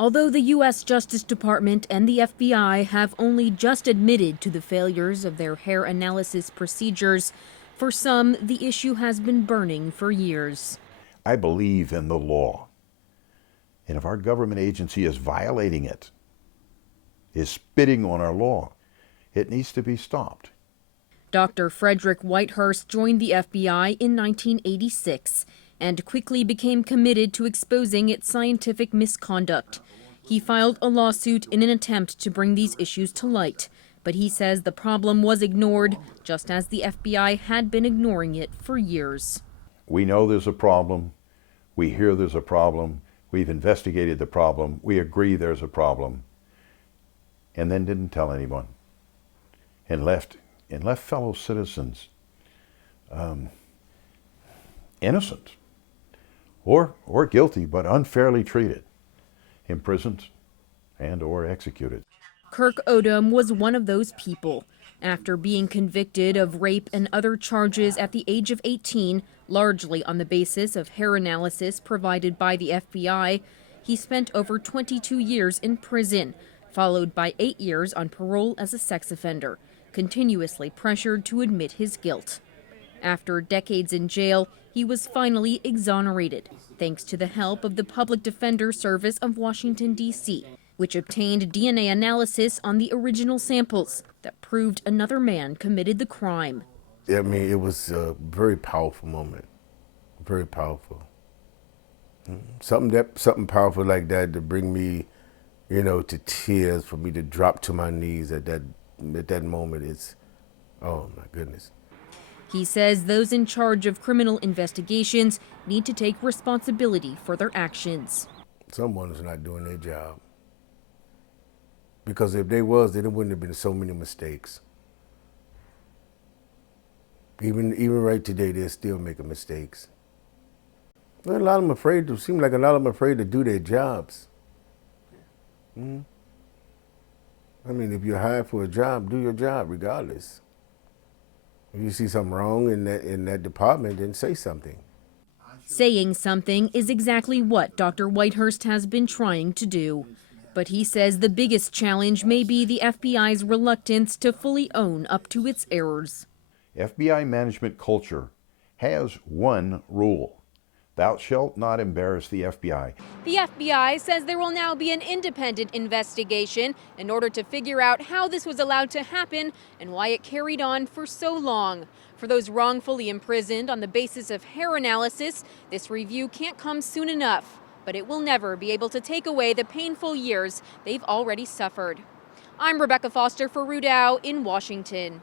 Although the U.S. Justice Department and the FBI have only just admitted to the failures of their hair analysis procedures, for some, the issue has been burning for years. I believe in the law. And if our government agency is violating it, is spitting on our law, it needs to be stopped. Dr. Frederick Whitehurst joined the FBI in 1986 and quickly became committed to exposing its scientific misconduct. He filed a lawsuit in an attempt to bring these issues to light, but he says the problem was ignored, just as the FBI had been ignoring it for years. We know there's a problem. We hear there's a problem. We've investigated the problem. We agree there's a problem. And then didn't tell anyone. And left fellow citizens innocent or guilty, but unfairly treated, imprisoned and or executed. Kirk Odom was one of those people. After being convicted of rape and other charges at the age of 18, largely on the basis of hair analysis provided by the FBI, he spent over 22 years in prison, followed by 8 years on parole as a sex offender, continuously pressured to admit his guilt. After decades in jail, he was finally exonerated, thanks to the help of the Public Defender Service of Washington, D.C., which obtained DNA analysis on the original samples that proved another man committed the crime. I mean, it was a very powerful moment, very powerful. Something powerful like that to bring me, to tears, for me to drop to my knees at that moment. It's, oh my goodness. He says those in charge of criminal investigations need to take responsibility for their actions. Someone is not doing their job. Because if they was, then there wouldn't have been so many mistakes. Even right today, they're still making mistakes. Well, a lot of them seem like a lot of them afraid to do their jobs. I mean, if you're hired for a job, do your job regardless. If you see something wrong in that department, then say something. Saying something is exactly what Dr. Whitehurst has been trying to do. But he says the biggest challenge may be the FBI's reluctance to fully own up to its errors. FBI management culture has one rule: thou shalt not embarrass the FBI. The FBI says there will now be an independent investigation in order to figure out how this was allowed to happen and why it carried on for so long. For those wrongfully imprisoned on the basis of hair analysis, this review can't come soon enough, but it will never be able to take away the painful years they've already suffered. I'm Rebecca Foster for Rudau in Washington.